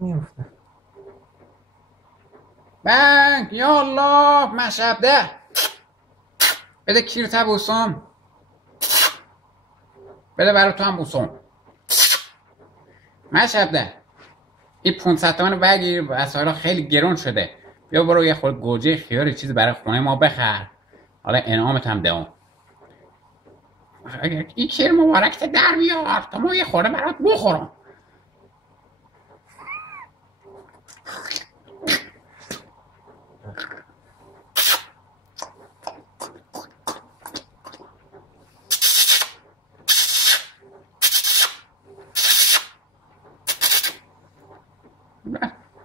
میفته. بنگ یا الله مشهد ده بده کیرت بوسم. بده برای تو هم بوسم. مشهد ده این 500 تومن بگیر. وسایل خیلی گرون شده. بیا برو یه خورده گوجه خیاری چیزی برای خونه ما بخر. حالا انعامت هم دهم. این کیر مبارکت در بیار تا ما یه خورده برات بخورم.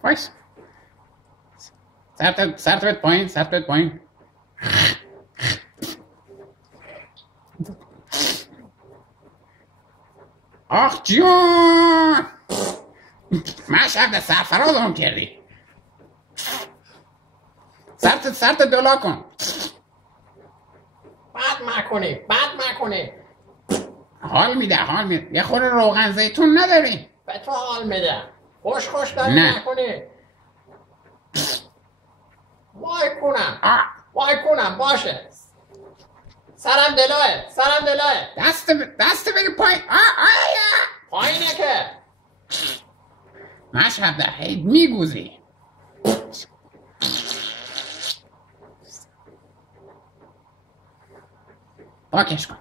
وایس سرت بد پایین. سرت بد پایین. آخ جون مشهد سرفرازم کردی. سرت دلا کن. بد مکنی. حال میده. یه خورده روغن زیتون نداری؟ به تو حال میده. خوش داری نه. نکنی. وای کنم باشه. سرم دلاه. دست بری پایین. پایینه که. مشهد ده هی میگوزی. پاکش کن.